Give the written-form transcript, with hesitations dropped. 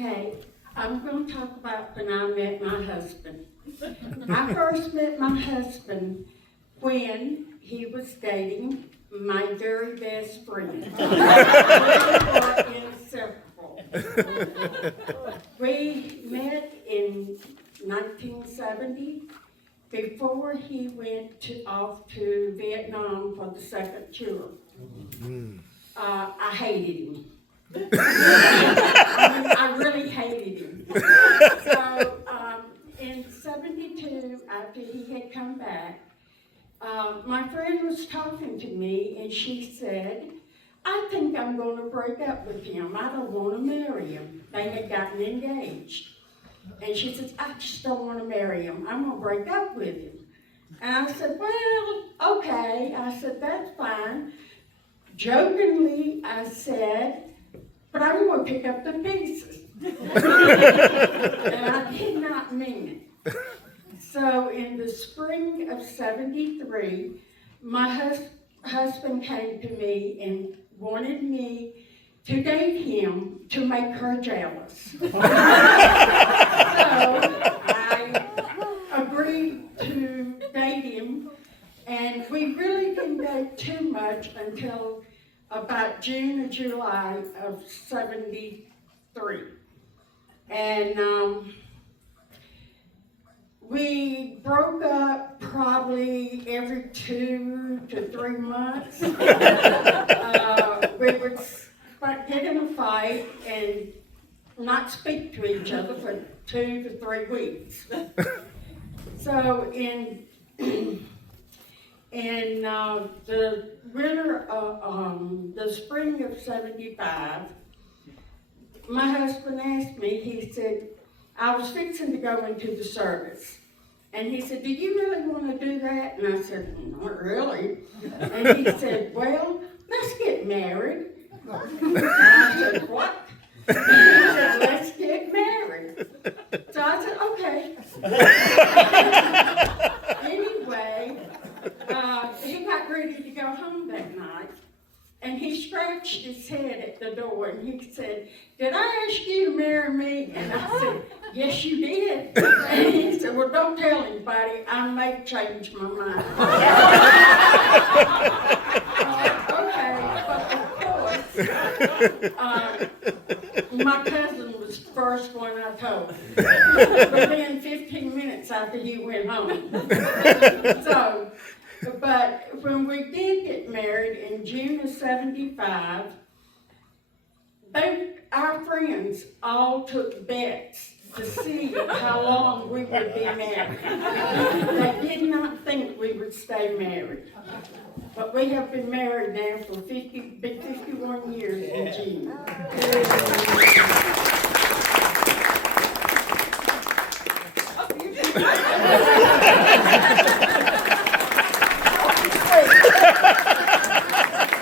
Okay, I'm going to talk about when I met my husband. I first met my husband when he was dating my very best friend. We were inseparable. We met in 1970 before he went off to Vietnam for the second tour. I hated him. I really hated him. So in 72, after he had come back, my friend was talking to me and she said, I think I'm going to break up with him. I don't want to marry him. They had gotten engaged. And she says, I just don't want to marry him. I'm going to break up with him. And I said, well, okay. I said, that's fine. Jokingly, I said, but I'm going to pick up the pieces. And I did not mean it. So in the spring of 73, my husband came to me and wanted me to date him to make her jealous. So I agreed to date him, and we really didn't date too much until about June or July of 73. And we broke up probably every 2 to 3 months. We would get in a fight and not speak to each other for 2 to 3 weeks. So in the winter, the spring of 75, my husband asked me, he said, I was fixing to go into the service. And he said, do you really want to do that? And I said, not really. And he said, well, let's get married. And I said, what? And he said, let's get married. So I said, okay. Anyway, he got ready to go home that night. And he scratched his head at the door and he said, did I ask you to marry me? And I said, yes, you did. And he said, well, don't tell anybody. I may change my mind. Okay, but of course, my cousin was the first one I told. Within 15 minutes after he went home. So, but when we did get married in June of 75, our friends all took bets to see how long we would be married. They did not think we would stay married. But we have been married now for 51 years in June.